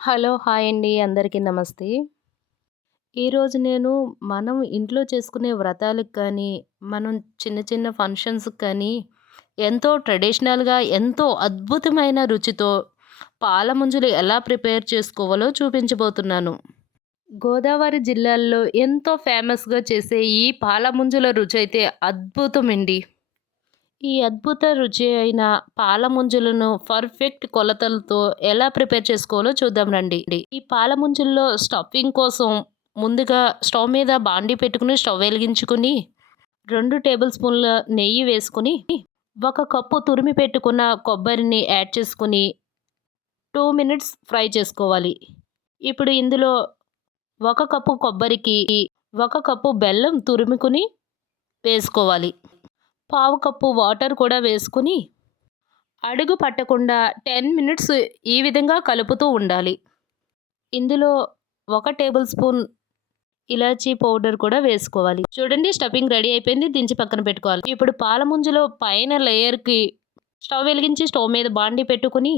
Hello hi అండి. అందరికీ నమస్తే. ఈరోజు నేను మనం ఇంట్లో చేసుకునే వ్రతాలకు కానీ మనం చిన్న చిన్న ఫంక్షన్స్కి కానీ ఎంతో ట్రెడిషనల్గా ఎంతో అద్భుతమైన రుచితో పాలముంజులు ఎలా ప్రిపేర్ చేసుకోవాలో చూపించబోతున్నాను. గోదావరి జిల్లాల్లో ఎంతో ఫేమస్గా చేసే ఈ పాలముంజుల రుచి అయితే అద్భుతం అండి ఈ అద్భుత రుచి అయిన పాలముంజులను పర్ఫెక్ట్ కొలతలతో ఎలా ప్రిపేర్ చేసుకోవాలో చూద్దాం రండి. ఈ పాలముంజుల్లో స్టఫింగ్ కోసం ముందుగా స్టవ్ మీద బాండి పెట్టుకుని స్టవ్ వెలిగించుకుని రెండు టేబుల్ స్పూన్ల నెయ్యి వేసుకుని ఒక కప్పు తురిమి పెట్టుకున్న కొబ్బరిని యాడ్ చేసుకుని టూ మినిట్స్ ఫ్రై చేసుకోవాలి. ఇప్పుడు ఇందులో ఒక కప్పు కొబ్బరికి ఒక కప్పు బెల్లం తురుముకుని వేసుకోవాలి. పావు కప్పు వాటర్ కూడా వేసుకుని అడుగు పట్టకుండా టెన్ మినిట్స్ ఈ విధంగా కలుపుతూ ఉండాలి. ఇందులో ఒక టేబుల్ స్పూన్ ఇలాచీ పౌడర్ కూడా వేసుకోవాలి. చూడండి స్టఫింగ్ రెడీ అయిపోయింది. దించి పక్కన పెట్టుకోవాలి. ఇప్పుడు పాలముంజలో పైన లేయర్కి స్టవ్ వెలిగించి స్టవ్ మీద బాండి పెట్టుకుని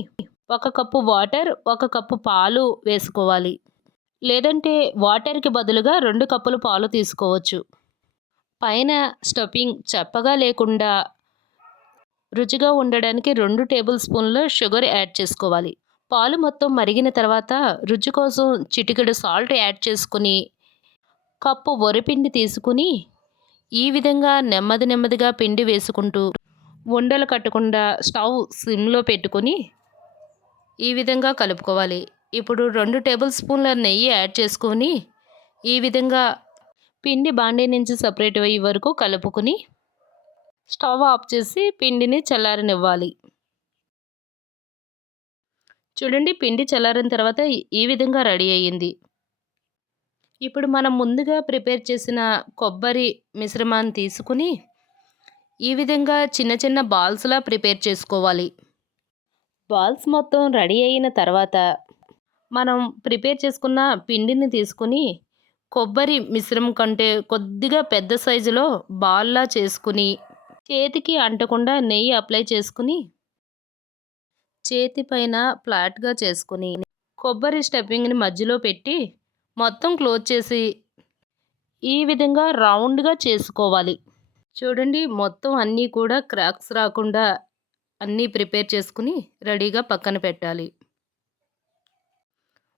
ఒక కప్పు వాటర్ ఒక కప్పు పాలు వేసుకోవాలి. లేదంటే వాటర్కి బదులుగా రెండు కప్పులు పాలు తీసుకోవచ్చు. పైన స్టఫింగ్ చప్పగా లేకుండా రుచిగా ఉండడానికి రెండు టేబుల్ స్పూన్ల షుగర్ యాడ్ చేసుకోవాలి. పాలు మొత్తం మరిగిన తర్వాత రుచి కోసం చిటికెడు సాల్ట్ యాడ్ చేసుకుని కప్పు వరిపిండి తీసుకుని ఈ విధంగా నెమ్మది నెమ్మదిగా పిండి వేసుకుంటూ ఉండలు కట్టకుండా స్టవ్ సిమ్లో పెట్టుకొని ఈ విధంగా కలుపుకోవాలి. ఇప్పుడు రెండు టేబుల్ స్పూన్ల నెయ్యి యాడ్ చేసుకొని ఈ విధంగా పిండి బాండీ నుంచి సపరేట్ అయ్యే వరకు కలుపుకుని స్టవ్ ఆఫ్ చేసి పిండిని చల్లారనివ్వాలి. చూడండి పిండి చల్లారిన తర్వాత ఈ విధంగా రెడీ అయ్యింది. ఇప్పుడు మనం ముందుగా ప్రిపేర్ చేసిన కొబ్బరి మిశ్రమాన్ని తీసుకుని ఈ విధంగా చిన్న చిన్న బాల్స్లా ప్రిపేర్ చేసుకోవాలి. బాల్స్ మొత్తం రెడీ అయిన తర్వాత మనం ప్రిపేర్ చేసుకున్న పిండిని తీసుకుని కొబ్బరి మిశ్రమం కంటే కొద్దిగా పెద్ద సైజులో బాల్లా చేసుకుని చేతికి అంటకుండా నెయ్యి అప్లై చేసుకుని చేతి పైన ఫ్లాట్గా చేసుకుని కొబ్బరి స్టెప్పింగ్ని మధ్యలో పెట్టి మొత్తం క్లోజ్ చేసి ఈ విధంగా రౌండ్గా చేసుకోవాలి. చూడండి మొత్తం అన్నీ కూడా క్రాక్స్ రాకుండా అన్నీ ప్రిపేర్ చేసుకుని రెడీగా పక్కన పెట్టాలి.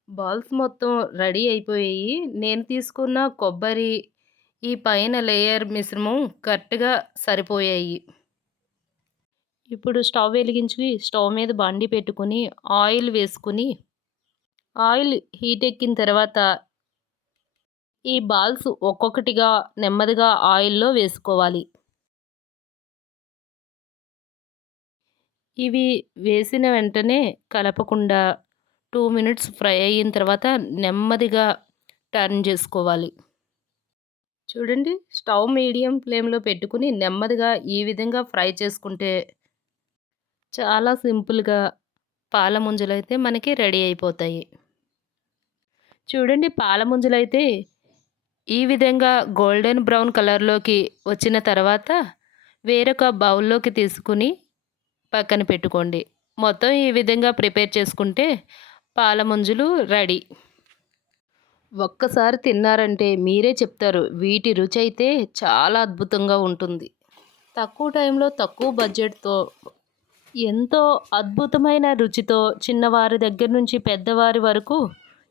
బాల్స్ మొత్తం రెడీ అయిపోయాయి. నేను తీసుకున్న కొబ్బరి ఈ పైన లేయర్ మిశ్రమం కరెక్ట్గా సరిపోయాయి. ఇప్పుడు స్టవ్ వెలిగించి స్టవ్ మీద బండి పెట్టుకుని ఆయిల్ వేసుకుని ఆయిల్ హీట్ ఎక్కిన తర్వాత ఈ బాల్స్ ఒక్కొక్కటిగా నెమ్మదిగా ఆయిల్లో వేసుకోవాలి. ఇవి వేసిన వెంటనే కలపకుండా టూ మినిట్స్ ఫ్రై అయిన తర్వాత నెమ్మదిగా టర్న్ చేసుకోవాలి. చూడండి స్టవ్ మీడియం ఫ్లేమ్లో పెట్టుకుని నెమ్మదిగా ఈ విధంగా ఫ్రై చేసుకుంటే చాలా సింపుల్గా పాల ముంజలు అయితే మనకి రెడీ అయిపోతాయి. చూడండి పాల ముంజలు అయితే ఈ విధంగా గోల్డెన్ బ్రౌన్ కలర్లోకి వచ్చిన తర్వాత వేరొక బౌల్లోకి తీసుకుని పక్కన పెట్టుకోండి. మొత్తం ఈ విధంగా ప్రిపేర్ చేసుకుంటే పాల ముంజులు రెడీ. ఒక్కసారి తిన్నారంటే మీరే చెప్తారు వీటి రుచి అయితే చాలా అద్భుతంగా ఉంటుంది. తక్కువ టైంలో తక్కువ బడ్జెట్తో ఎంతో అద్భుతమైన రుచితో చిన్నవారి దగ్గర నుంచి పెద్దవారి వరకు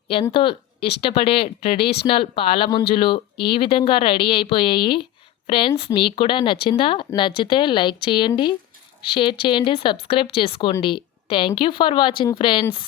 ఎంతో ఇష్టపడే ట్రెడిషనల్ పాలముంజులు ఈ విధంగా రెడీ అయిపోయాయి. ఫ్రెండ్స్ మీకు కూడా నచ్చిందా? నచ్చితే లైక్ చేయండి షేర్ చేయండి సబ్స్క్రైబ్ చేసుకోండి. Thank you for watching friends.